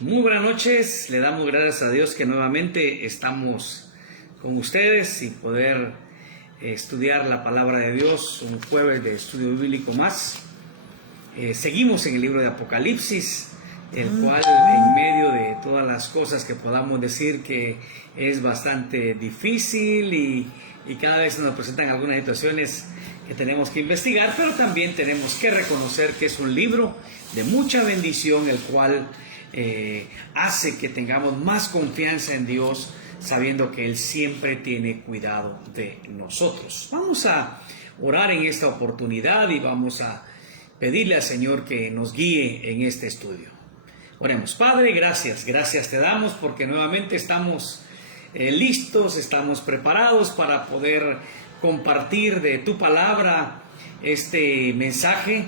Muy buenas noches, le damos gracias a Dios que nuevamente estamos con ustedes y poder estudiar la palabra de Dios, un jueves de estudio bíblico más. Seguimos en el libro de Apocalipsis, el cual en medio de todas las cosas que podamos decir que es bastante difícil y cada vez nos presentan algunas situaciones que tenemos que investigar, pero también tenemos que reconocer que es un libro de mucha bendición, el cual hace que tengamos más confianza en Dios, sabiendo que Él siempre tiene cuidado de nosotros. Vamos a orar en esta oportunidad y vamos a pedirle al Señor que nos guíe en este estudio. Oremos. Padre, gracias te damos porque nuevamente estamos listos, estamos preparados para poder compartir de tu palabra este mensaje,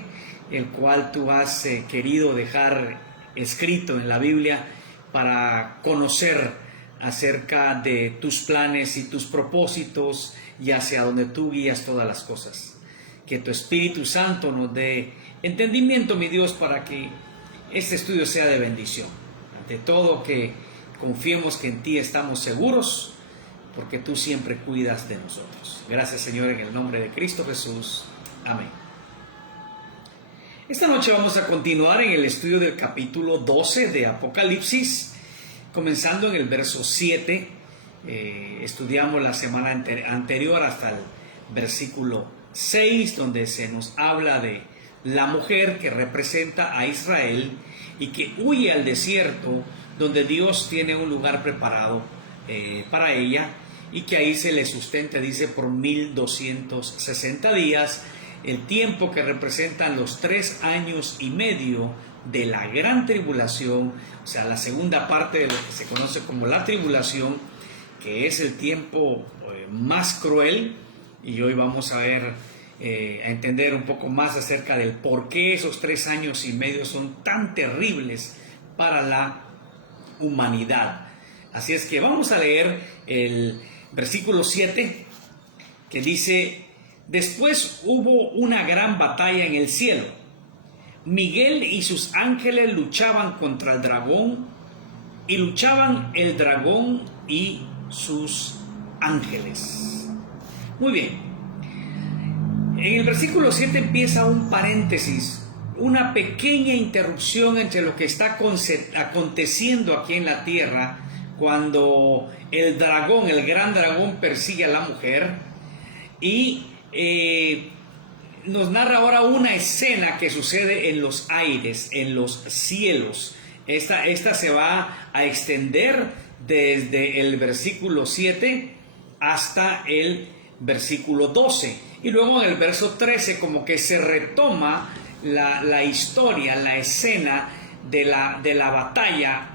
el cual tú has querido dejar escrito en la Biblia para conocer acerca de tus planes y tus propósitos y hacia donde tú guías todas las cosas. Que tu Espíritu Santo nos dé entendimiento, mi Dios, para que este estudio sea de bendición. Ante todo, que confiemos que en ti estamos seguros, porque tú siempre cuidas de nosotros. Gracias, Señor, en el nombre de Cristo Jesús. Amén. Esta noche vamos a continuar en el estudio del capítulo 12 de Apocalipsis, comenzando en el verso 7. Estudiamos la semana anterior hasta el versículo 6, donde se nos habla de la mujer que representa a Israel y que huye al desierto, donde Dios tiene un lugar preparado para ella y que ahí se le sustenta, dice, por 1260 días, el tiempo que representan los 3 años y medio de la gran tribulación, o sea, la segunda parte de lo que se conoce como la tribulación, que es el tiempo más cruel. Y hoy vamos a ver, a entender un poco más acerca del por qué esos 3 años y medio son tan terribles para la humanidad. Así es que vamos a leer el versículo 7, que dice: después hubo una gran batalla en el cielo. Miguel y sus ángeles luchaban contra el dragón, y luchaban el dragón y sus ángeles. Muy bien. En el versículo 7 empieza un paréntesis, una pequeña interrupción entre lo que está aconteciendo aquí en la tierra, cuando el dragón, el gran dragón, persigue a la mujer, y nos narra ahora una escena que sucede en los aires, en los cielos. Esta se va a extender desde el versículo 7 hasta el versículo 12. Y luego en el verso 13 como que se retoma la historia, la escena de la batalla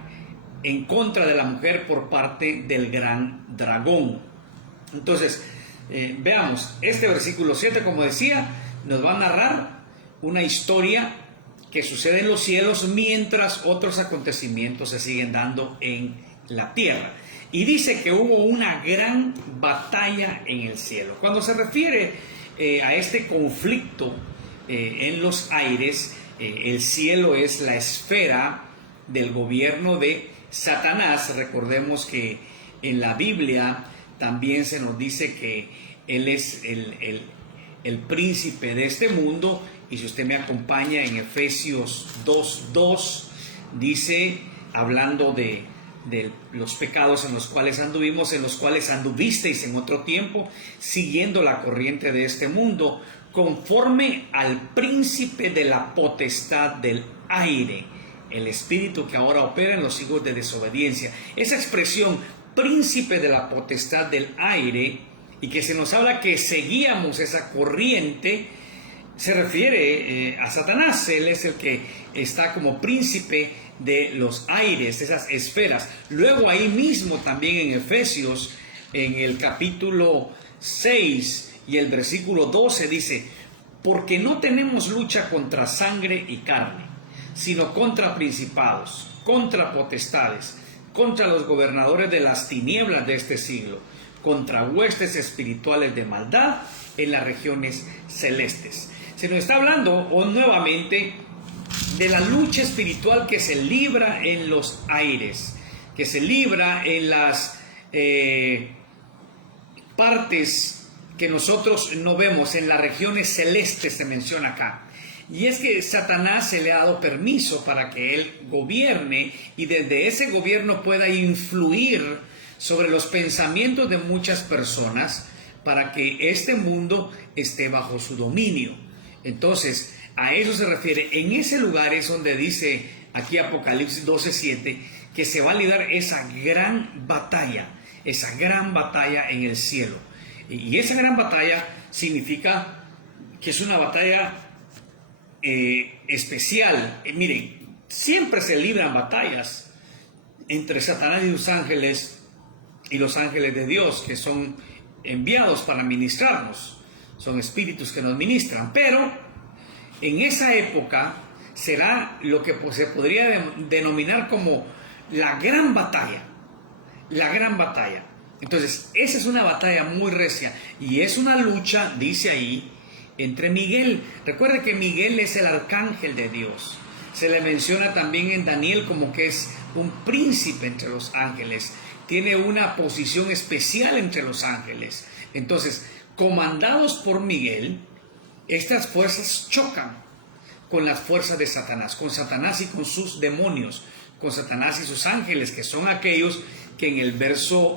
en contra de la mujer por parte del gran dragón. Entonces, veamos, este versículo 7, como decía, nos va a narrar una historia que sucede en los cielos mientras otros acontecimientos se siguen dando en la tierra. Y dice que hubo una gran batalla en el cielo. Cuando se refiere a este conflicto en los aires, el cielo es la esfera del gobierno de Satanás. Recordemos que en la Biblia también se nos dice que él es el príncipe de este mundo. Y si usted me acompaña en Efesios 2:2, dice, hablando de los pecados en los cuales anduvimos, en los cuales anduvisteis en otro tiempo, siguiendo la corriente de este mundo, conforme al príncipe de la potestad del aire, el espíritu que ahora opera en los hijos de desobediencia. Esa expresión, príncipe de la potestad del aire, y que se nos habla que seguíamos esa corriente, se refiere a Satanás. Él es el que está como príncipe de los aires, esas esferas. Luego ahí mismo también en Efesios, en el capítulo 6 y el versículo 12 dice: porque no tenemos lucha contra sangre y carne, sino contra principados, contra potestades, contra los gobernadores de las tinieblas de este siglo, contra huestes espirituales de maldad en las regiones celestes. Se nos está hablando nuevamente de la lucha espiritual que se libra en los aires, que se libra en las partes que nosotros no vemos, en las regiones celestes se menciona acá. Y es que Satanás se le ha dado permiso para que él gobierne y desde ese gobierno pueda influir sobre los pensamientos de muchas personas para que este mundo esté bajo su dominio. Entonces, a eso se refiere. En ese lugar es donde dice aquí Apocalipsis 12:7 que se va a librar esa gran batalla en el cielo. Y esa gran batalla significa que es una batalla especial. Miren, siempre se libran batallas entre Satanás y los ángeles de Dios, que son enviados para ministrarnos, son espíritus que nos ministran, pero en esa época será lo que se podría denominar como la gran batalla. Entonces, esa es una batalla muy recia y es una lucha, dice ahí, entre Miguel. Recuerde que Miguel es el arcángel de Dios. Se le menciona también en Daniel como que es un príncipe entre los ángeles. Tiene una posición especial entre los ángeles. Entonces, comandados por Miguel, estas fuerzas chocan con las fuerzas de Satanás, con Satanás y con sus demonios, con Satanás y sus ángeles, que son aquellos que en el verso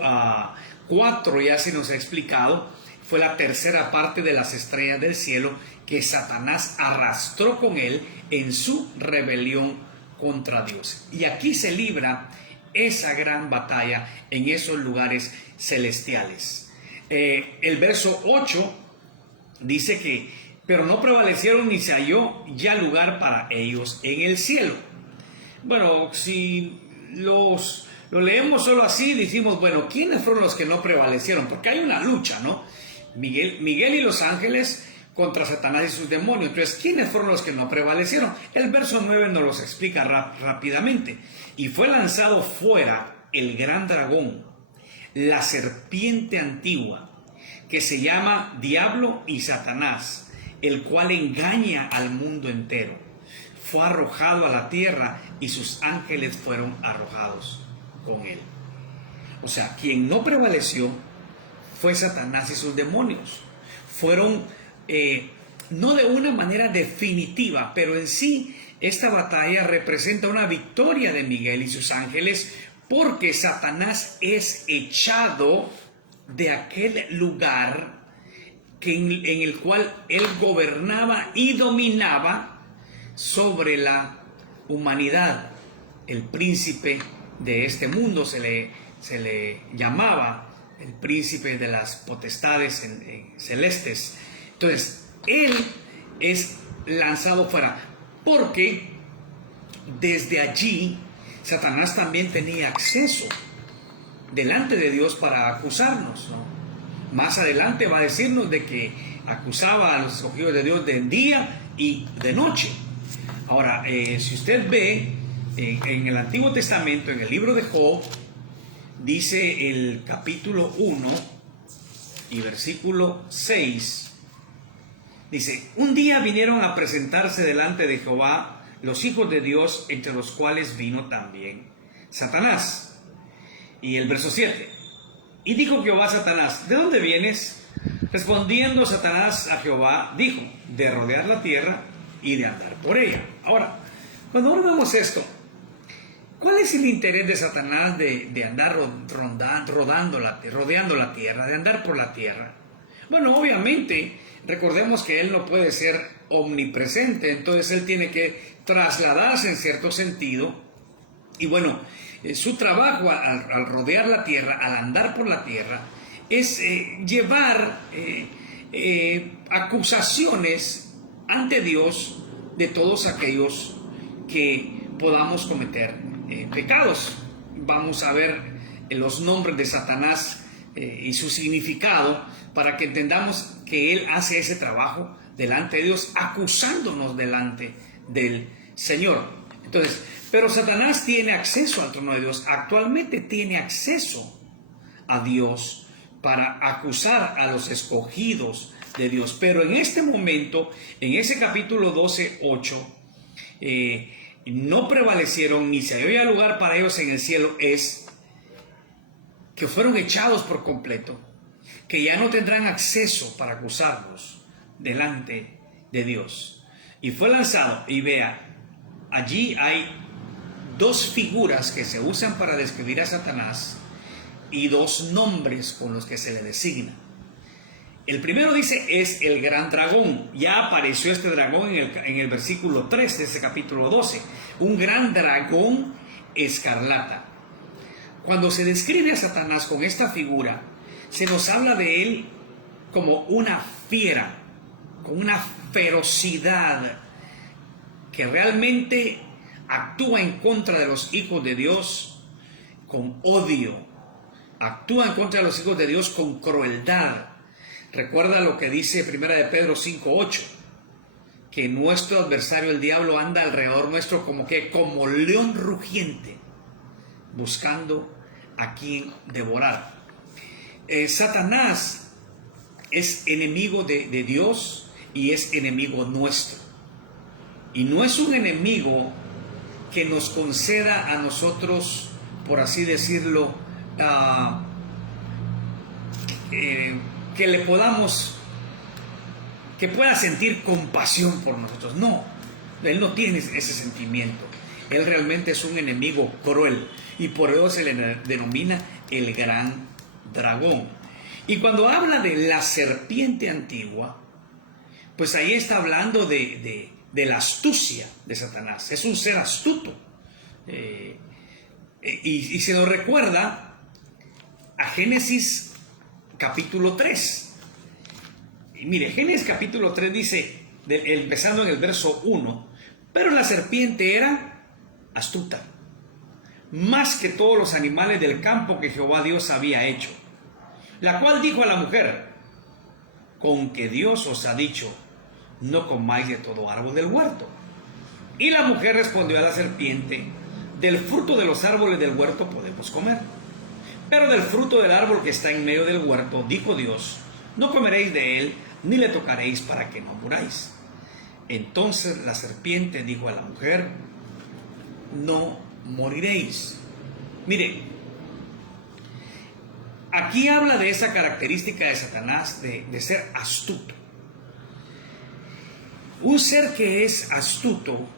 4 ya se nos ha explicado, fue la tercera parte de las estrellas del cielo que Satanás arrastró con él en su rebelión contra Dios. Y aquí se libra esa gran batalla en esos lugares celestiales. El verso 8 dice que, pero no prevalecieron ni se halló ya lugar para ellos en el cielo. Bueno, si lo leemos solo así, decimos, bueno, ¿quiénes fueron los que no prevalecieron? Porque hay una lucha, ¿no? Miguel y los ángeles contra Satanás y sus demonios. Entonces, ¿quiénes fueron los que no prevalecieron? El verso 9 nos los explica rápidamente. Y fue lanzado fuera el gran dragón, la serpiente antigua, que se llama Diablo y Satanás, el cual engaña al mundo entero. Fue arrojado a la tierra y sus ángeles fueron arrojados con él. O sea, quien no prevaleció fue Satanás y sus demonios. Fueron, no de una manera definitiva, pero en sí esta batalla representa una victoria de Miguel y sus ángeles, porque Satanás es echado de aquel lugar en el cual él gobernaba y dominaba sobre la humanidad. El príncipe de este mundo se le llamaba el príncipe de las potestades celestes. Entonces, él es lanzado fuera, porque desde allí Satanás también tenía acceso delante de Dios para acusarnos, ¿no? Más adelante va a decirnos de que acusaba a los escogidos de Dios de día y de noche. Ahora, si usted ve en el Antiguo Testamento, en el libro de Job, dice el capítulo 1 y versículo 6, dice: un día vinieron a presentarse delante de Jehová los hijos de Dios, entre los cuales vino también Satanás. Y el verso 7, y dijo Jehová a Satanás: ¿de dónde vienes? Respondiendo Satanás a Jehová, dijo: de rodear la tierra y de andar por ella. Ahora, cuando uno vemos esto, ¿cuál es el interés de Satanás de andar rodeando la tierra, de andar por la tierra? Bueno, obviamente, recordemos que él no puede ser omnipresente, entonces él tiene que trasladarse en cierto sentido. Y bueno, su trabajo al rodear la tierra, al andar por la tierra, es llevar acusaciones ante Dios de todos aquellos que podamos cometer pecados. Vamos a ver los nombres de Satanás y su significado para que entendamos que él hace ese trabajo delante de Dios, acusándonos delante del Señor. Entonces, pero Satanás tiene acceso al trono de Dios, actualmente tiene acceso a Dios para acusar a los escogidos de Dios. Pero en este momento, en ese capítulo 12:8, no prevalecieron ni se había lugar para ellos en el cielo es que fueron echados por completo, que ya no tendrán acceso para acusarlos delante de Dios. Y fue lanzado, y vea, allí hay dos figuras que se usan para describir a Satanás y dos nombres con los que se le designa. El primero dice es el gran dragón. Ya apareció este dragón en el versículo 3 de ese capítulo 12. Un gran dragón escarlata. Cuando se describe a Satanás con esta figura, se nos habla de él como una fiera, con una ferocidad que realmente actúa en contra de los hijos de Dios con odio, actúa en contra de los hijos de Dios con crueldad. Recuerda lo que dice 1 de Pedro 5:8, que nuestro adversario el diablo anda alrededor nuestro como león rugiente, buscando a quien devorar. Satanás es enemigo de Dios y es enemigo nuestro. Y no es un enemigo que nos conceda a nosotros, por así decirlo, que pueda sentir compasión por nosotros. No, él no tiene ese sentimiento. Él realmente es un enemigo cruel y por eso se le denomina el gran dragón. Y cuando habla de la serpiente antigua, pues ahí está hablando de la astucia de Satanás. Es un ser astuto. Y se nos recuerda a Génesis capítulo 3. Y mire, Génesis capítulo 3 dice, empezando en el verso 1, pero la serpiente era astuta, más que todos los animales del campo que Jehová Dios había hecho, la cual dijo a la mujer, con que Dios os ha dicho, no comáis de todo árbol del huerto. Y la mujer respondió a la serpiente, del fruto de los árboles del huerto podemos comer, pero del fruto del árbol que está en medio del huerto, dijo Dios, no comeréis de él, ni le tocaréis para que no muráis. Entonces la serpiente dijo a la mujer, no moriréis. Mire, aquí habla de esa característica de Satanás, de ser astuto. Un ser que es astuto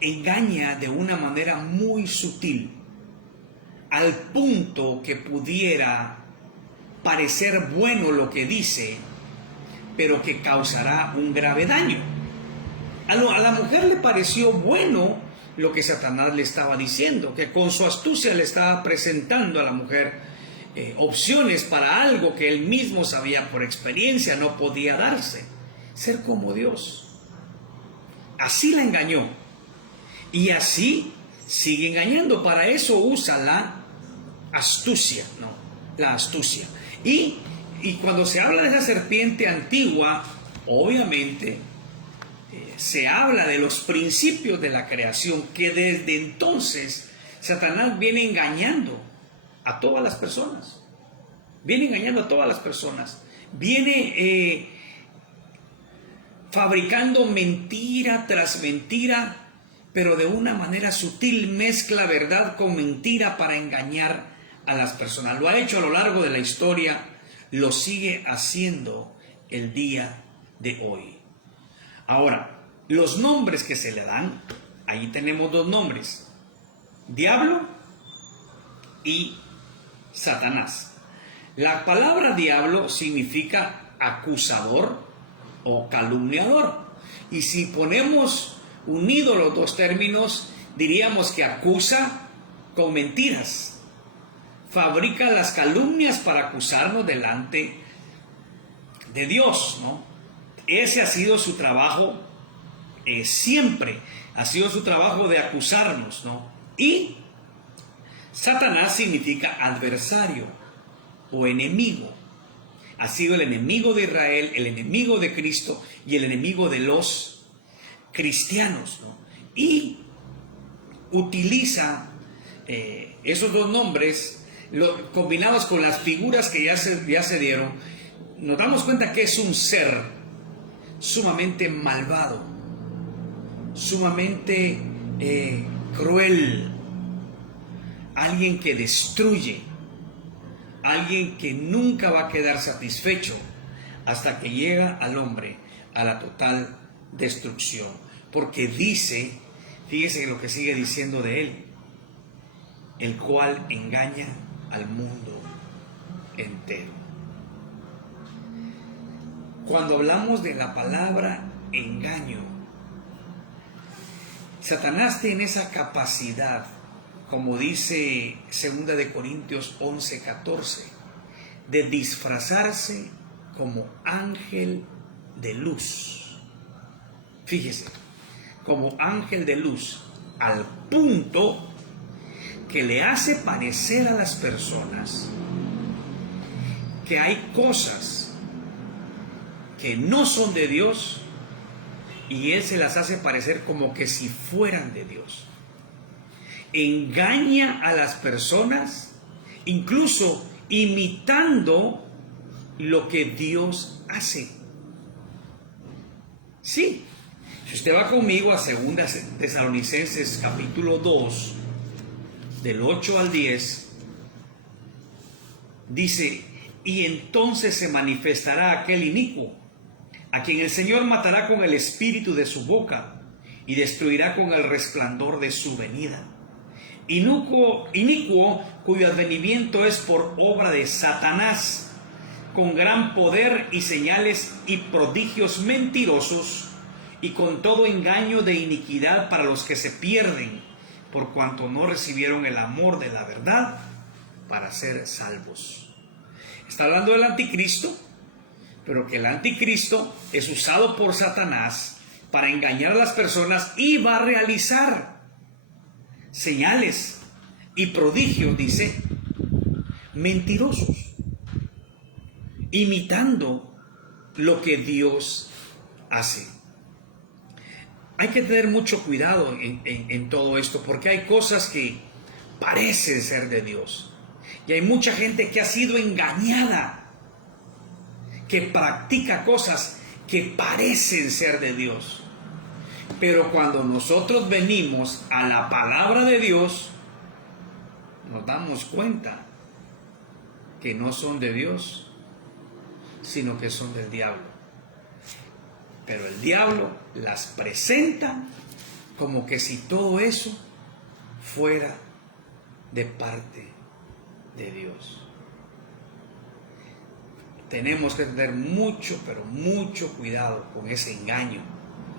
engaña de una manera muy sutil, al punto que pudiera parecer bueno lo que dice, pero que causará un grave daño. A la mujer le pareció bueno lo que Satanás le estaba diciendo, que con su astucia le estaba presentando a la mujer opciones para algo que él mismo sabía por experiencia no podía darse, ser como Dios. Así la engañó y así sigue engañando. Para eso usa la astucia, ¿no? La astucia. Y cuando se habla de esa serpiente antigua, obviamente se habla de los principios de la creación, que desde entonces Satanás viene engañando a todas las personas. Viene engañando a todas las personas. Viene fabricando mentira tras mentira, pero de una manera sutil mezcla verdad con mentira para engañar a las personas. Lo ha hecho a lo largo de la historia, lo sigue haciendo el día de hoy. Ahora, los nombres que se le dan, ahí tenemos dos nombres, diablo y Satanás. La palabra diablo significa acusador o calumniador, y si ponemos unidos los dos términos, diríamos que acusa con mentiras, fabrica las calumnias para acusarnos delante de Dios, ¿no? Ese ha sido su trabajo, siempre ha sido su trabajo de acusarnos, ¿no? Y Satanás significa adversario o enemigo. Ha sido el enemigo de Israel, el enemigo de Cristo y el enemigo de los cristianos, ¿no? Y utiliza esos dos nombres combinados con las figuras que ya se dieron. Nos damos cuenta que es un ser sumamente malvado, sumamente cruel, alguien que destruye, alguien que nunca va a quedar satisfecho hasta que llega al hombre a la total destrucción. Porque dice, fíjese lo que sigue diciendo de él, el cual engaña al mundo entero. Cuando hablamos de la palabra engaño, Satanás tiene esa capacidad, como dice 2 de Corintios 11:14, de disfrazarse como ángel de luz. Fíjese, como ángel de luz, al punto que le hace parecer a las personas que hay cosas que no son de Dios y él se las hace parecer como que si fueran de Dios. Engaña a las personas, incluso imitando lo que Dios hace. Sí, si usted va conmigo a 2 Tesalonicenses capítulo 2, del 8 al 10, dice: y entonces se manifestará aquel inicuo, a quien el Señor matará con el espíritu de su boca y destruirá con el resplandor de su venida. Inicuo cuyo advenimiento es por obra de Satanás, con gran poder y señales y prodigios mentirosos, y con todo engaño de iniquidad para los que se pierden, por cuanto no recibieron el amor de la verdad para ser salvos. Está hablando del anticristo, pero que el anticristo es usado por Satanás para engañar a las personas y va a realizar señales y prodigios, dice, mentirosos, imitando lo que Dios hace. Hay que tener mucho cuidado en todo esto, porque hay cosas que parecen ser de Dios y hay mucha gente que ha sido engañada, que practica cosas que parecen ser de Dios. Pero cuando nosotros venimos a la palabra de Dios, nos damos cuenta que no son de Dios, sino que son del diablo. Pero el diablo las presenta como que si todo eso fuera de parte de Dios. Tenemos que tener mucho, pero mucho cuidado con ese engaño.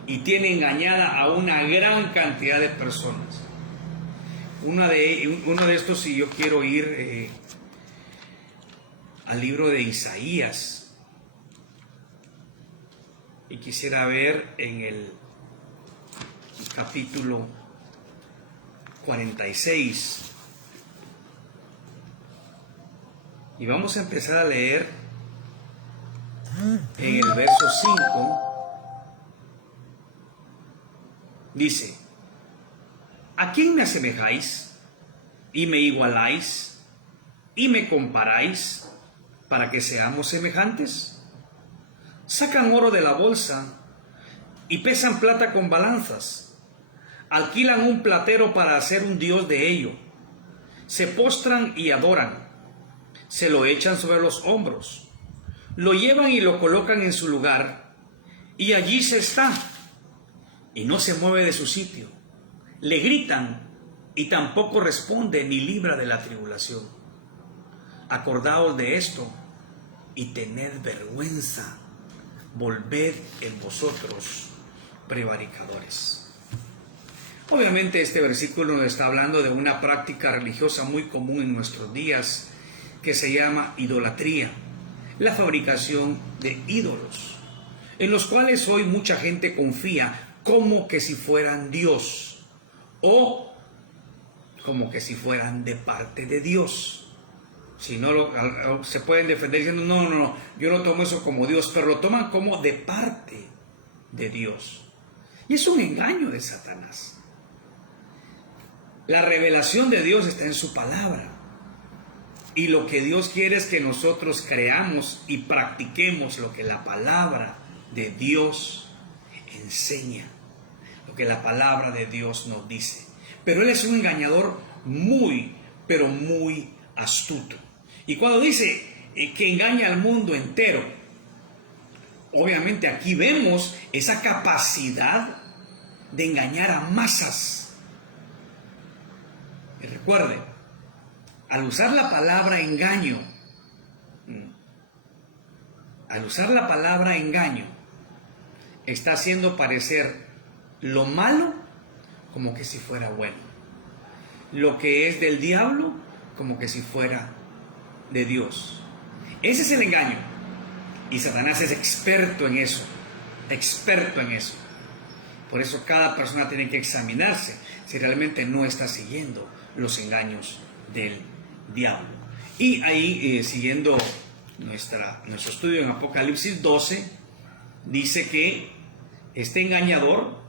Y tiene engañada a una gran cantidad de personas. Uno de estos, si yo quiero ir al libro de Isaías, y quisiera ver en el capítulo 46, y vamos a empezar a leer en el verso 5, dice: ¿a quién me asemejáis y me igualáis y me comparáis para que seamos semejantes? Sacan oro de la bolsa y pesan plata con balanzas. Alquilan un platero para hacer un dios de ello. Se postran y adoran. Se lo echan sobre los hombros. Lo llevan y lo colocan en su lugar, y allí se está, y no se mueve de su sitio. Le gritan, y tampoco responde ni libra de la tribulación. Acordaos de esto, y tened vergüenza. Volved en vosotros, prevaricadores. Obviamente este versículo nos está hablando de una práctica religiosa muy común en nuestros días, que se llama idolatría, la fabricación de ídolos, en los cuales hoy mucha gente confía como que si fueran Dios, o como que si fueran de parte de Dios. Si no, se pueden defender diciendo: no, yo no tomo eso como Dios, pero lo toman como de parte de Dios. Y es un engaño de Satanás. La revelación de Dios está en su palabra. Y lo que Dios quiere es que nosotros creamos y practiquemos lo que la palabra de Dios enseña. lo que la palabra de Dios nos dice. Pero él es un engañador muy, pero muy astuto. Y cuando dice que engaña al mundo entero, obviamente aquí vemos esa capacidad de engañar a masas. Y recuerde, al usar la palabra engaño, está haciendo parecer lo malo como que si fuera bueno, lo que es del diablo como que si fuera de Dios. Ese es el engaño, y Satanás es experto en eso, Por eso cada persona tiene que examinarse si realmente no está siguiendo los engaños del diablo. Y ahí, siguiendo nuestro estudio en Apocalipsis 12, dice que este engañador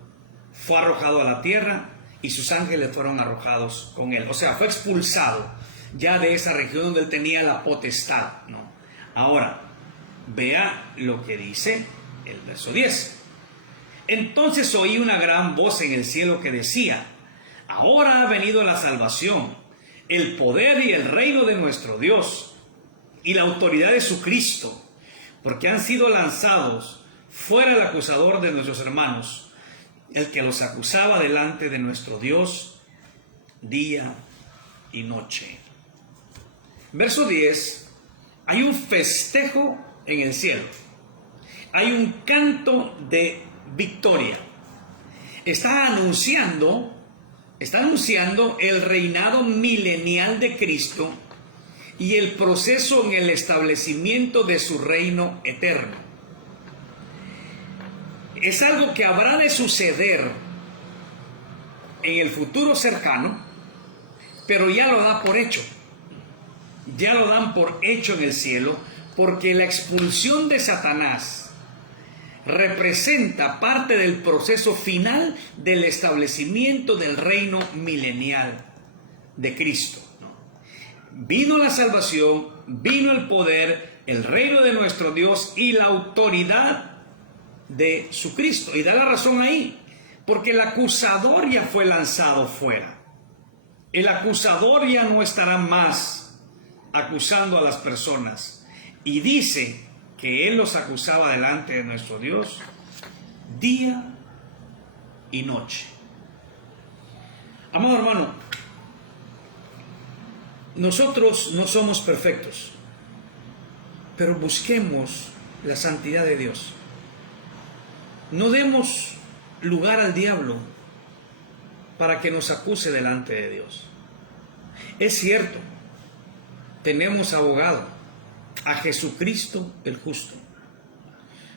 fue arrojado a la tierra y sus ángeles fueron arrojados con él. O sea, fue expulsado ya de esa región donde él tenía la potestad, ¿no? Ahora, vea lo que dice el verso 10. Entonces oí una gran voz en el cielo que decía: ahora ha venido la salvación, el poder y el reino de nuestro Dios y la autoridad de su Cristo, porque han sido lanzados fuera el acusador de nuestros hermanos, el que los acusaba delante de nuestro Dios día y noche. Verso 10, hay un festejo en el cielo, hay un canto de victoria. Está anunciando el reinado milenial de Cristo y el proceso en el establecimiento de su reino eterno. Es algo que habrá de suceder en el futuro cercano, pero ya lo da por hecho. Ya lo dan por hecho en el cielo, porque la expulsión de Satanás representa parte del proceso final del establecimiento del reino milenial de Cristo. Vino la salvación, vino el poder, el reino de nuestro Dios y la autoridad de su Cristo. Y da la razón ahí, porque el acusador ya fue lanzado fuera. El acusador ya no estará más acusando a las personas. Y dice que él los acusaba delante de nuestro Dios día y noche. Amado hermano, nosotros no somos perfectos, pero busquemos la santidad de Dios. No demos lugar al diablo para que nos acuse delante de Dios. Es cierto, tenemos abogado, a Jesucristo el justo.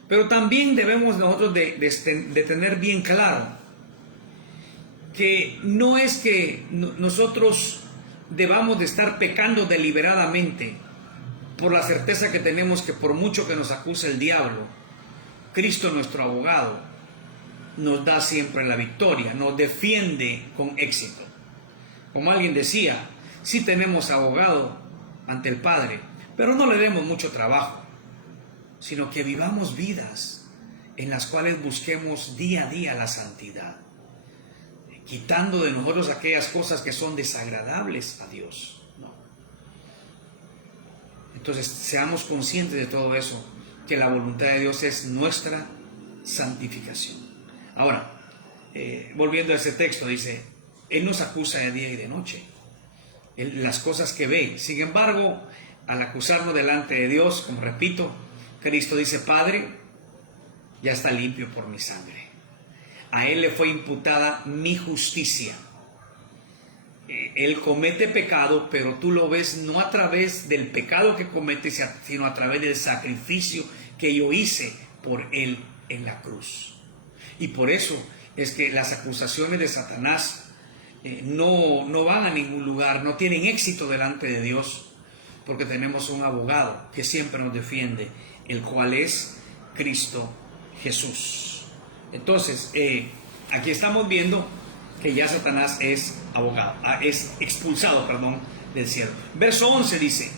Pero también debemos nosotros de tener bien claro que no es que nosotros debamos de estar pecando deliberadamente por la certeza que tenemos que por mucho que nos acuse el diablo, Cristo nuestro abogado nos da siempre la victoria, nos defiende con éxito. Como alguien decía, sí tenemos abogado ante el Padre, pero no le demos mucho trabajo, sino que vivamos vidas en las cuales busquemos día a día la santidad, quitando de nosotros aquellas cosas que son desagradables a Dios, ¿no? Entonces, seamos conscientes de todo eso, que la voluntad de Dios es nuestra santificación. Ahora, volviendo a ese texto, dice, Él nos acusa de día y de noche, las cosas que ve. Sin embargo, al acusarnos delante de Dios, como repito, Cristo dice: Padre, ya está limpio por mi sangre. A Él le fue imputada mi justicia. Él comete pecado, pero tú lo ves no a través del pecado que comete, sino a través del sacrificio que yo hice por Él en la cruz. Y por eso es que las acusaciones de Satanás no van a ningún lugar, no tienen éxito delante de Dios, porque tenemos un abogado que siempre nos defiende, el cual es Cristo Jesús. Entonces, aquí estamos viendo que ya Satanás es expulsado del cielo. Verso 11 dice: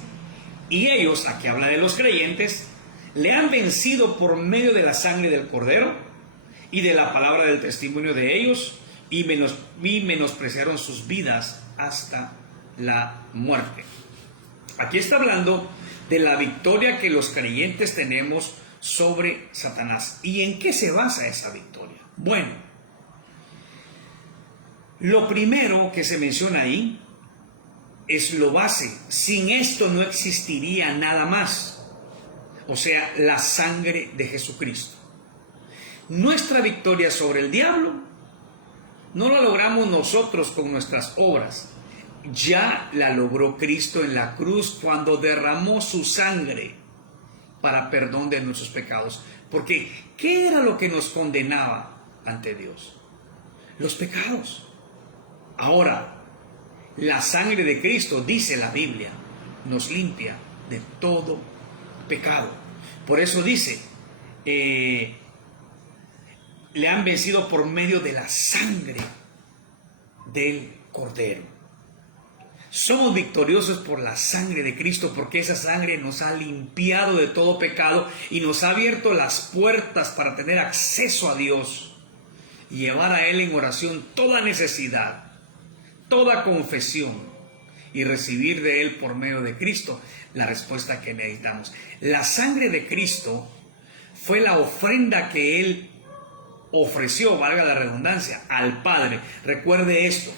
y ellos, aquí habla de los creyentes, le han vencido por medio de la sangre del Cordero y de la palabra del testimonio de ellos, y menospreciaron sus vidas hasta la muerte. Aquí está hablando de la victoria que los creyentes tenemos sobre Satanás. ¿Y en qué se basa esa victoria? Bueno, lo primero que se menciona ahí es lo base. Sin esto no existiría nada más. O sea, la sangre de Jesucristo. Nuestra victoria sobre el diablo no la logramos nosotros con nuestras obras. Ya la logró Cristo en la cruz cuando derramó su sangre para perdón de nuestros pecados. Porque, ¿qué era lo que nos condenaba ante Dios? Los pecados. Ahora, la sangre de Cristo, dice la Biblia, nos limpia de todo pecado. Por eso dice, le han vencido por medio de la sangre del Cordero. Somos victoriosos por la sangre de Cristo, porque esa sangre nos ha limpiado de todo pecado y nos ha abierto las puertas para tener acceso a Dios y llevar a Él en oración toda necesidad, toda confesión, y recibir de Él por medio de Cristo la respuesta que necesitamos. La sangre de Cristo fue la ofrenda que Él ofreció, valga la redundancia, al Padre. Recuerde esto.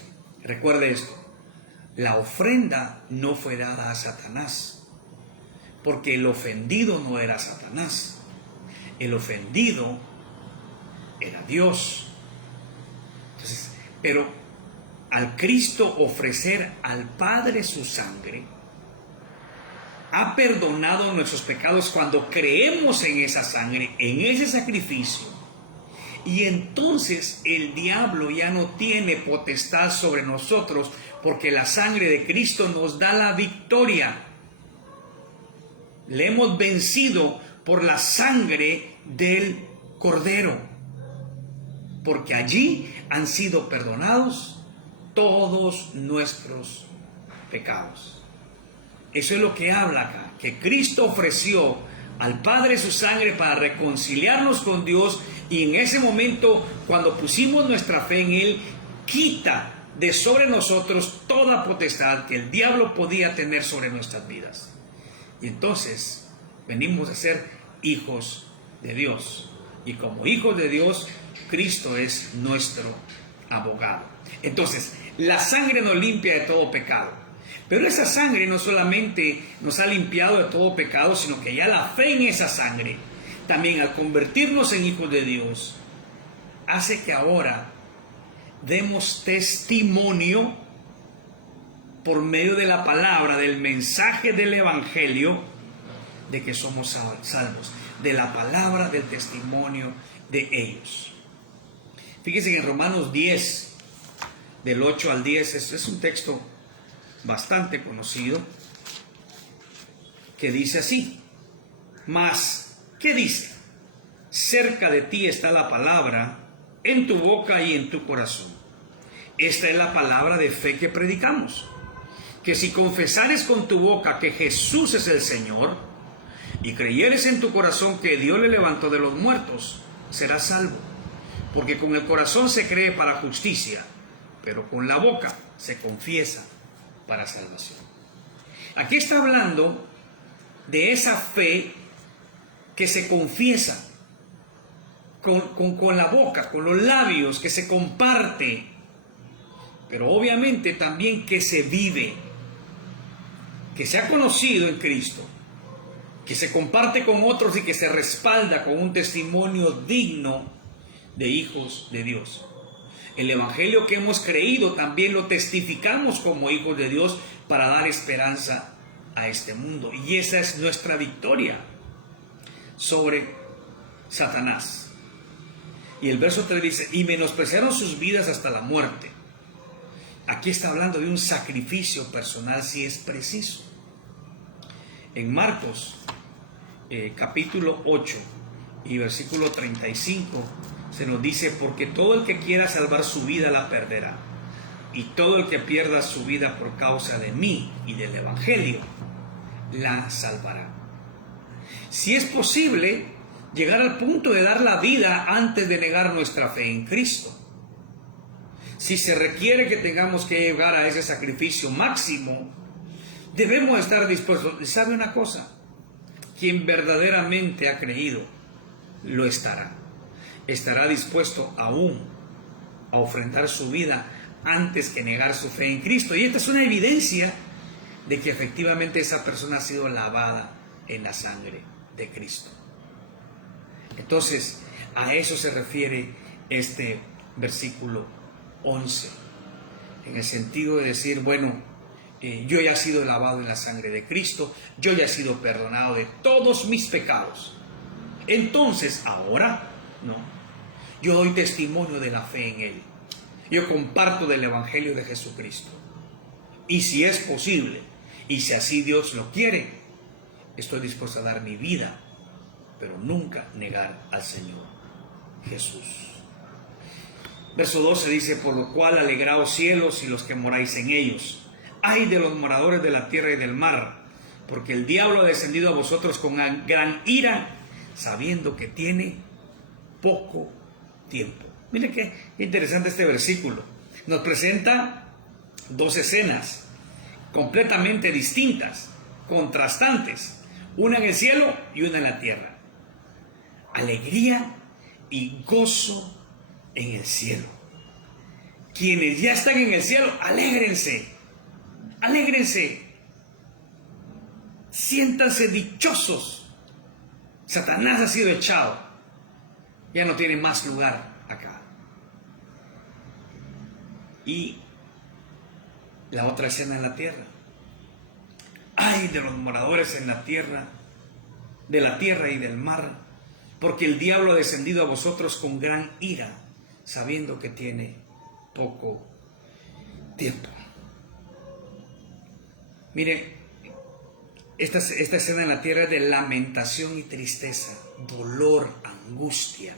La ofrenda no fue dada a Satanás, porque el ofendido no era Satanás. El ofendido era Dios. Entonces, pero al Cristo ofrecer al Padre su sangre, ha perdonado nuestros pecados cuando creemos en esa sangre, en ese sacrificio. Y entonces el diablo ya no tiene potestad sobre nosotros, porque la sangre de Cristo nos da la victoria. Le hemos vencido por la sangre del Cordero, porque allí han sido perdonados todos nuestros pecados. Eso es lo que habla acá, que Cristo ofreció al Padre su sangre para reconciliarnos con Dios, y en ese momento, cuando pusimos nuestra fe en Él, quita de sobre nosotros toda potestad que el diablo podía tener sobre nuestras vidas. Y entonces venimos a ser hijos de Dios, y como hijos de Dios, Cristo es nuestro abogado. Entonces, la sangre nos limpia de todo pecado. Pero esa sangre no solamente nos ha limpiado de todo pecado, sino que ya la fe en esa sangre, también al convertirnos en hijos de Dios, hace que ahora demos testimonio por medio de la palabra, del mensaje del Evangelio, de que somos salvos, de la palabra del testimonio de ellos. Fíjense que en Romanos 10, del 8 al 10, es un texto bastante conocido, que dice así: mas, ¿qué dice? Cerca de ti está la palabra, en tu boca y en tu corazón. Esta es la palabra de fe que predicamos, que si confesares con tu boca que Jesús es el Señor, y creyeres en tu corazón que Dios le levantó de los muertos, serás salvo. Porque con el corazón se cree para justicia, pero con la boca se confiesa para salvación. Aquí está hablando de esa fe que se confiesa con la boca, con los labios, que se comparte, pero obviamente también que se vive, que se ha conocido en Cristo, que se comparte con otros y que se respalda con un testimonio digno de hijos de Dios. El Evangelio que hemos creído también lo testificamos como hijos de Dios para dar esperanza a este mundo. Y esa es nuestra victoria sobre Satanás. Y el verso 3 dice: y menospreciaron sus vidas hasta la muerte. Aquí está hablando de un sacrificio personal, si es preciso. En Marcos capítulo 8 y versículo 35 se nos dice: porque todo el que quiera salvar su vida la perderá, y todo el que pierda su vida por causa de mí y del Evangelio la salvará. Si es posible, llegar al punto de dar la vida antes de negar nuestra fe en Cristo. Si se requiere que tengamos que llegar a ese sacrificio máximo, debemos estar dispuestos. ¿Y sabe una cosa? Quien verdaderamente ha creído, lo estará. Estará dispuesto aún a ofrendar su vida antes que negar su fe en Cristo. Y esta es una evidencia de que efectivamente esa persona ha sido lavada en la sangre de Cristo. Entonces, a eso se refiere este versículo 11, en el sentido de decir, bueno, yo ya he sido lavado en la sangre de Cristo, yo ya he sido perdonado de todos mis pecados. Entonces, ahora, no, yo doy testimonio de la fe en Él. Yo comparto del Evangelio de Jesucristo. Y si es posible, y si así Dios lo quiere, estoy dispuesto a dar mi vida, pero nunca negar al Señor Jesús. Verso 12 dice, por lo cual alegraos cielos y los que moráis en ellos. Ay de los moradores de la tierra y del mar, porque el diablo ha descendido a vosotros con gran ira, sabiendo que tiene poco tiempo. Miren qué interesante este versículo. Nos presenta dos escenas completamente distintas, contrastantes, una en el cielo y una en la tierra. Alegría y gozo en el cielo. Quienes ya están en el cielo, alégrense, alégrense, siéntanse dichosos. Satanás ha sido echado, ya no tiene más lugar acá. Y la otra escena en la tierra. Ay de los moradores en la tierra, de la tierra y del mar, porque el diablo ha descendido a vosotros con gran ira, sabiendo que tiene poco tiempo. Mire, esta escena en la tierra es de lamentación y tristeza, dolor, angustia,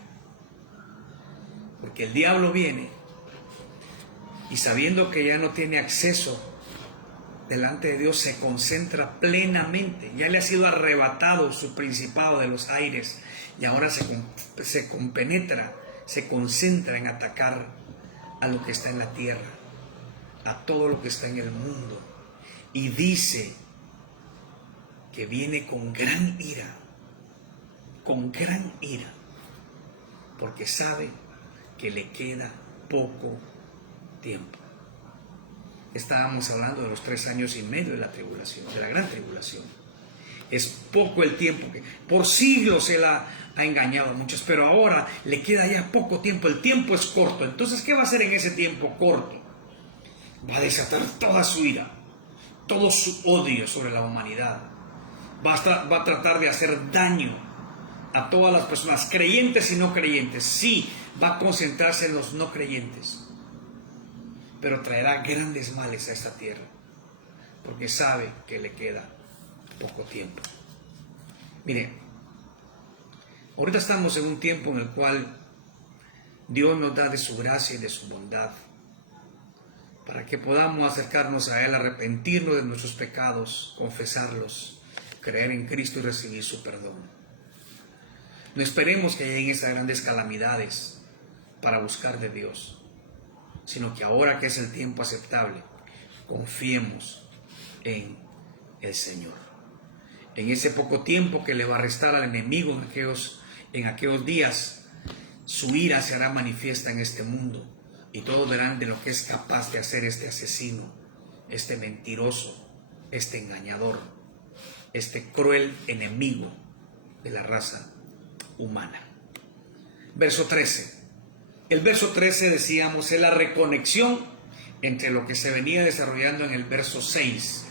porque el diablo viene y sabiendo que ya no tiene acceso delante de Dios, se concentra plenamente. Ya le ha sido arrebatado su principado de los aires y ahora se compenetra, se concentra en atacar a lo que está en la tierra, a todo lo que está en el mundo. Y dice que viene con gran ira, porque sabe que le queda poco tiempo. Estábamos hablando de los 3 años y medio de la tribulación, de la gran tribulación. Es poco el tiempo, que por siglos Él ha engañado a muchos, pero ahora le queda ya poco tiempo, el tiempo es corto. Entonces, ¿qué va a hacer en ese tiempo corto? Va a desatar toda su ira, todo su odio sobre la humanidad. Va a tratar de hacer daño a todas las personas, creyentes y no creyentes. Sí, va a concentrarse en los no creyentes, pero traerá grandes males a esta tierra, porque sabe que le queda poco tiempo. Mire, ahorita estamos en un tiempo en el cual Dios nos da de su gracia y de su bondad, para que podamos acercarnos a Él, arrepentirnos de nuestros pecados, confesarlos, creer en Cristo y recibir su perdón. No esperemos que lleguen esas grandes calamidades para buscar de Dios, sino que ahora que es el tiempo aceptable, confiemos en el Señor. En ese poco tiempo que le va a restar al enemigo en aquellos días, su ira se hará manifiesta en este mundo y todos verán de lo que es capaz de hacer este asesino, este mentiroso, este engañador, este cruel enemigo de la raza humana. Verso 13. El verso 13, decíamos, es la reconexión entre lo que se venía desarrollando en el verso 6.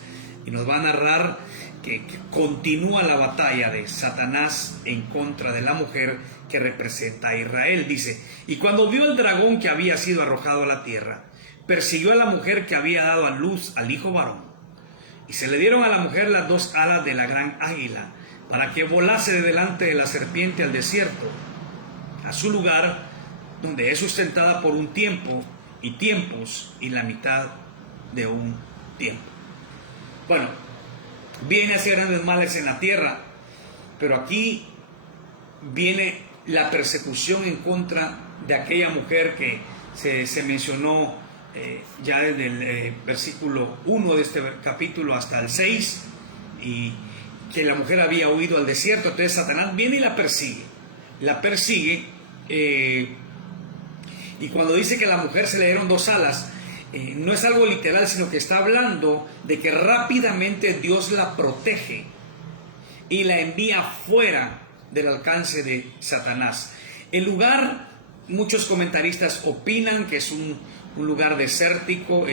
Y nos va a narrar que continúa la batalla de Satanás en contra de la mujer que representa a Israel. Dice, y cuando vio el dragón que había sido arrojado a la tierra, persiguió a la mujer que había dado a luz al hijo varón. Y se le dieron a la mujer las 2 alas de la gran águila, para que volase de delante de la serpiente al desierto, a su lugar, donde es sustentada por un tiempo y tiempos y la mitad de un tiempo. Bueno, viene a hacer grandes males en la tierra, pero aquí viene la persecución en contra de aquella mujer que se mencionó ya desde el versículo 1 de este capítulo hasta el 6, y que la mujer había huido al desierto. Entonces Satanás viene y la persigue, y cuando dice que a la mujer se le dieron 2 alas, no es algo literal, sino que está hablando de que rápidamente Dios la protege y la envía fuera del alcance de Satanás. El lugar, muchos comentaristas opinan que es un lugar desértico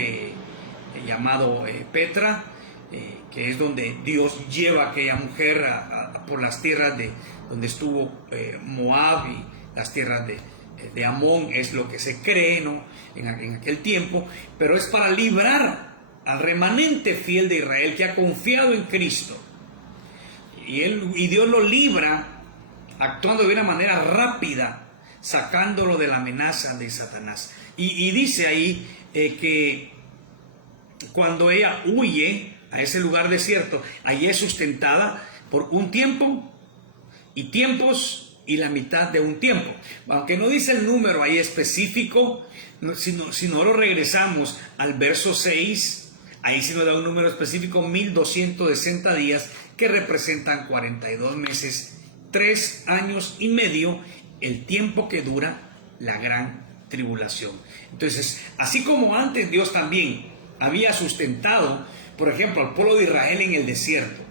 llamado Petra, que es donde Dios lleva a aquella mujer por las tierras de donde estuvo Moab y las tierras de Amón, es lo que se cree, ¿no?, en aquel tiempo, pero es para librar al remanente fiel de Israel que ha confiado en Cristo, y Dios lo libra actuando de una manera rápida, sacándolo de la amenaza de Satanás. Y dice ahí que cuando ella huye a ese lugar desierto, allí es sustentada por un tiempo y tiempos y la mitad de un tiempo. Aunque no dice el número ahí específico, si no lo regresamos al verso 6, ahí sí nos da un número específico: 1260 días, que representan 42 meses, 3 años y medio, el tiempo que dura la gran tribulación. Entonces, así como antes Dios también había sustentado, por ejemplo, al pueblo de Israel en el desierto,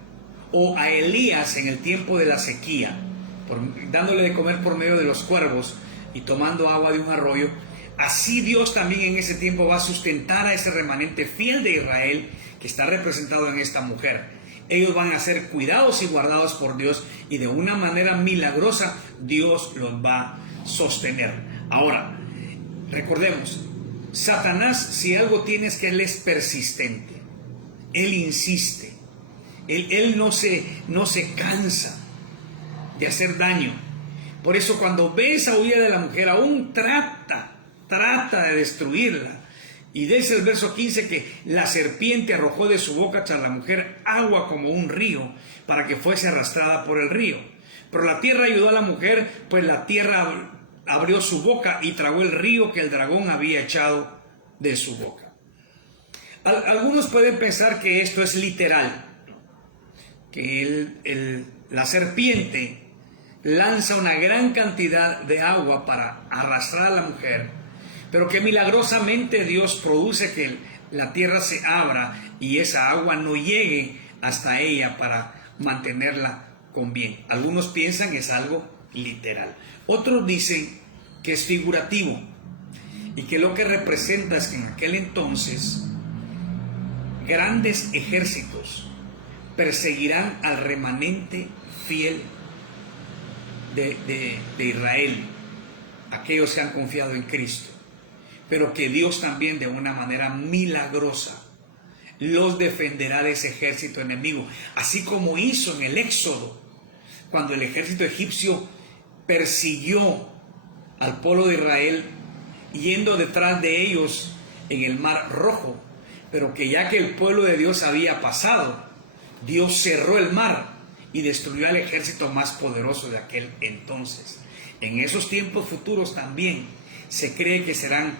o a Elías en el tiempo de la sequía, dándole de comer por medio de los cuervos y tomando agua de un arroyo, así Dios también en ese tiempo va a sustentar a ese remanente fiel de Israel que está representado en esta mujer. Ellos van a ser cuidados y guardados por Dios, y de una manera milagrosa Dios los va a sostener. Ahora, recordemos, Satanás, si algo tiene, es que él es persistente. Él insiste. Él no se cansa de hacer daño. Por eso cuando ve esa huida de la mujer, aún trata de destruirla. Y dice el verso 15 que la serpiente arrojó de su boca tras la mujer agua como un río, para que fuese arrastrada por el río. Pero la tierra ayudó a la mujer, pues la tierra abrió su boca y tragó el río que el dragón había echado de su boca. Algunos pueden pensar que esto es literal, que la serpiente lanza una gran cantidad de agua para arrastrar a la mujer, pero que milagrosamente Dios produce que la tierra se abra y esa agua no llegue hasta ella para mantenerla con bien. Algunos piensan que es algo literal. Otros dicen que es figurativo y que lo que representa es que en aquel entonces grandes ejércitos perseguirán al remanente fiel de Israel, aquellos que han confiado en Cristo, pero que Dios también de una manera milagrosa los defenderá de ese ejército enemigo, así como hizo en el Éxodo, cuando el ejército egipcio persiguió al pueblo de Israel yendo detrás de ellos en el Mar Rojo, pero que ya que el pueblo de Dios había pasado, Dios cerró el mar y destruyó al ejército más poderoso de aquel entonces. En esos tiempos futuros también se cree que serán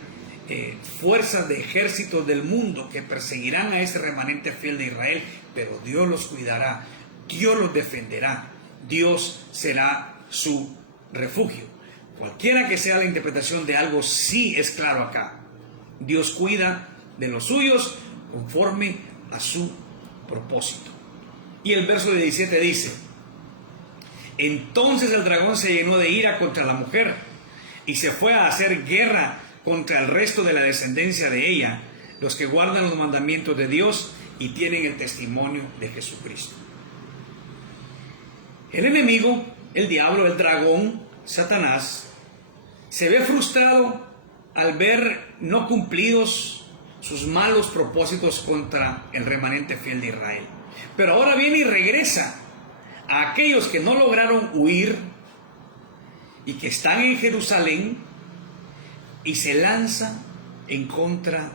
fuerzas de ejércitos del mundo que perseguirán a ese remanente fiel de Israel, pero Dios los cuidará, Dios los defenderá, Dios será su refugio. Cualquiera que sea la interpretación de algo, sí es claro acá: Dios cuida de los suyos conforme a su propósito. Y el verso 17 dice: entonces el dragón se llenó de ira contra la mujer y se fue a hacer guerra contra el resto de la descendencia de ella, los que guardan los mandamientos de Dios y tienen el testimonio de Jesucristo. El enemigo, el diablo, el dragón, Satanás, se ve frustrado al ver no cumplidos sus malos propósitos contra el remanente fiel de Israel. Pero ahora viene y regresa a aquellos que no lograron huir y que están en Jerusalén, y se lanza en contra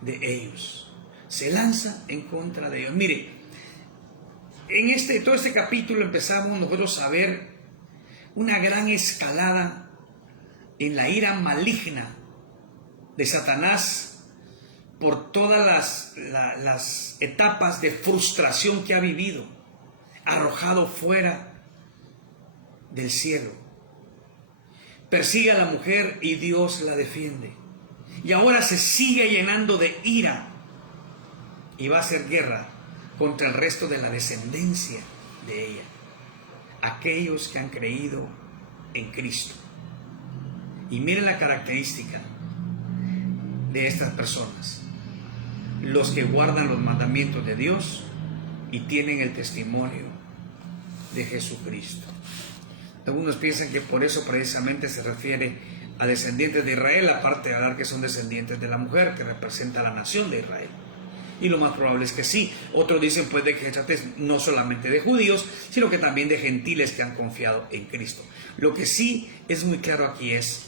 de ellos. Se lanza en contra de ellos. Mire, en todo este capítulo empezamos nosotros a ver una gran escalada en la ira maligna de Satanás por todas las etapas de frustración que ha vivido, arrojado fuera del cielo. Persigue a la mujer y Dios la defiende. Y ahora se sigue llenando de ira y va a hacer guerra contra el resto de la descendencia de ella, aquellos que han creído en Cristo. Y miren la característica de estas personas: los que guardan los mandamientos de Dios y tienen el testimonio de Jesucristo. Algunos piensan que por eso precisamente se refiere a descendientes de Israel, aparte de hablar que son descendientes de la mujer que representa a la nación de Israel. Y lo más probable es que sí. Otros dicen pues de que se trata no solamente de judíos, sino que también de gentiles que han confiado en Cristo. Lo que sí es muy claro aquí es: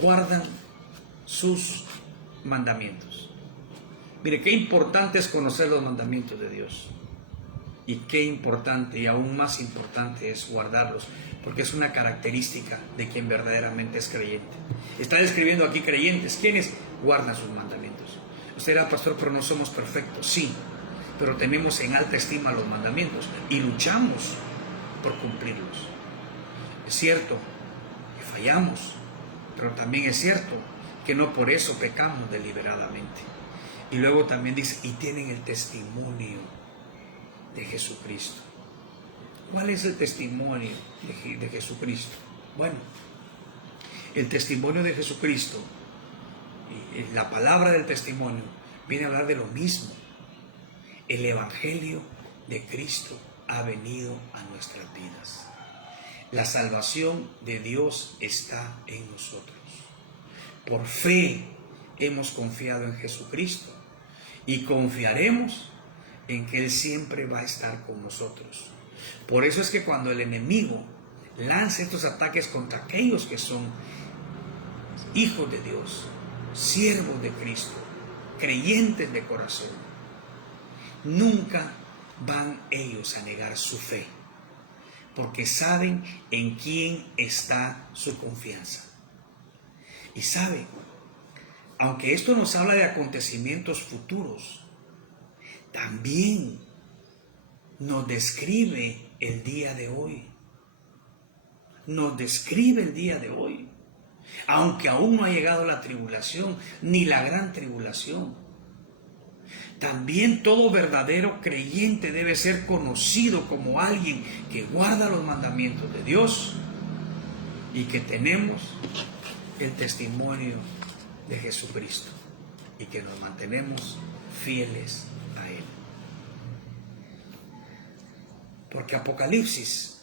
guardan sus mandamientos. Mire, qué importante es conocer los mandamientos de Dios. Y qué importante, y aún más importante, es guardarlos, porque es una característica de quien verdaderamente es creyente. Está describiendo aquí creyentes. ¿Quiénes guardan sus mandamientos? Usted dirá: pastor, pero no somos perfectos. Sí, pero tenemos en alta estima los mandamientos y luchamos por cumplirlos. Es cierto que fallamos, pero también es cierto que no por eso pecamos deliberadamente. Y luego también dice: y tienen el testimonio de Jesucristo. ¿Cuál es el testimonio de Jesucristo? Bueno, el testimonio de Jesucristo, la palabra del testimonio, viene a hablar de lo mismo. El Evangelio de Cristo ha venido a nuestras vidas. La salvación de Dios está en nosotros. Por fe hemos confiado en Jesucristo y confiaremos en que Él siempre va a estar con nosotros. Por eso es que cuando el enemigo lanza estos ataques contra aquellos que son hijos de Dios, siervos de Cristo, creyentes de corazón, nunca van ellos a negar su fe, porque saben en quién está su confianza. Y saben, aunque esto nos habla de acontecimientos futuros, también nos describe el día de hoy. Nos describe el día de hoy. Aunque aún no ha llegado la tribulación, ni la gran tribulación. También todo verdadero creyente debe ser conocido como alguien que guarda los mandamientos de Dios y que tenemos el testimonio de Jesucristo y que nos mantenemos fieles a Él. Porque Apocalipsis,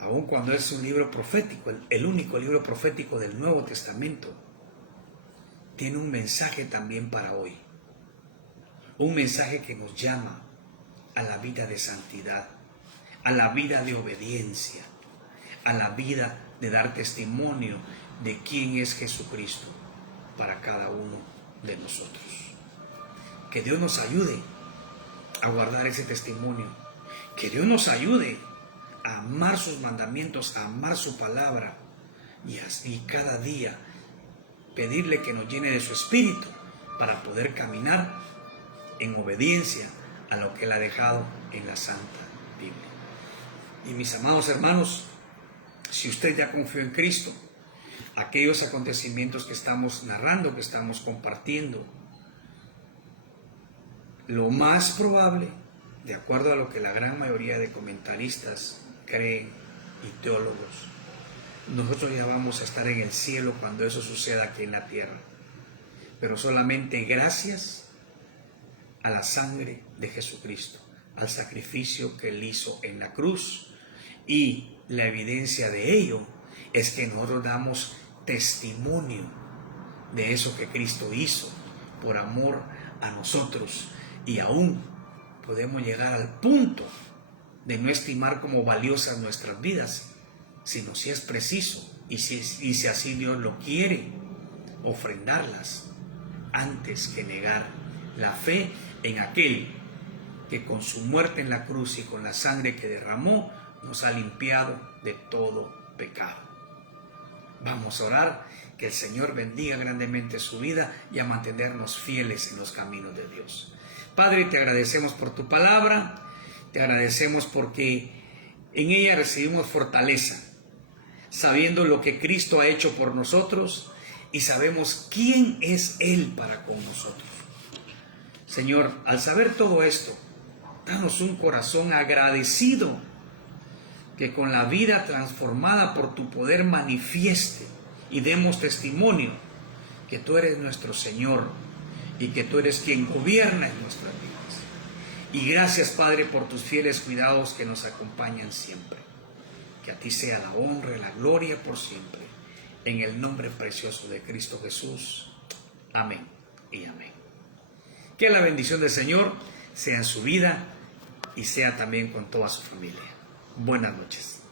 aun cuando es un libro profético, el único libro profético del Nuevo Testamento, tiene un mensaje también para hoy. Un mensaje que nos llama a la vida de santidad, a la vida de obediencia, a la vida de dar testimonio de quién es Jesucristo para cada uno de nosotros. Que Dios nos ayude a guardar ese testimonio. Que Dios nos ayude a amar sus mandamientos, a amar su palabra y cada día pedirle que nos llene de su espíritu para poder caminar en obediencia a lo que Él ha dejado en la Santa Biblia. Y mis amados hermanos, si usted ya confió en Cristo, aquellos acontecimientos que estamos narrando, que estamos compartiendo, lo más probable, de acuerdo a lo que la gran mayoría de comentaristas creen y teólogos, nosotros ya vamos a estar en el cielo cuando eso suceda aquí en la tierra, pero solamente gracias a la sangre de Jesucristo, al sacrificio que Él hizo en la cruz. Y la evidencia de ello es que nosotros damos testimonio de eso que Cristo hizo por amor a nosotros, y aún podemos llegar al punto de no estimar como valiosas nuestras vidas, sino, si es preciso y si así Dios lo quiere, ofrendarlas antes que negar la fe en aquel que con su muerte en la cruz y con la sangre que derramó nos ha limpiado de todo pecado. Vamos a orar que el Señor bendiga grandemente su vida y a mantenernos fieles en los caminos de Dios. Padre, te agradecemos por tu palabra, te agradecemos porque en ella recibimos fortaleza, sabiendo lo que Cristo ha hecho por nosotros y sabemos quién es Él para con nosotros. Señor, al saber todo esto, danos un corazón agradecido que con la vida transformada por tu poder manifieste y demos testimonio que tú eres nuestro Señor y que tú eres quien gobierna en nuestras vidas. Y gracias, Padre, por tus fieles cuidados que nos acompañan siempre. Que a ti sea la honra y la gloria por siempre. En el nombre precioso de Cristo Jesús. Amén y amén. Que la bendición del Señor sea en su vida y sea también con toda su familia. Buenas noches.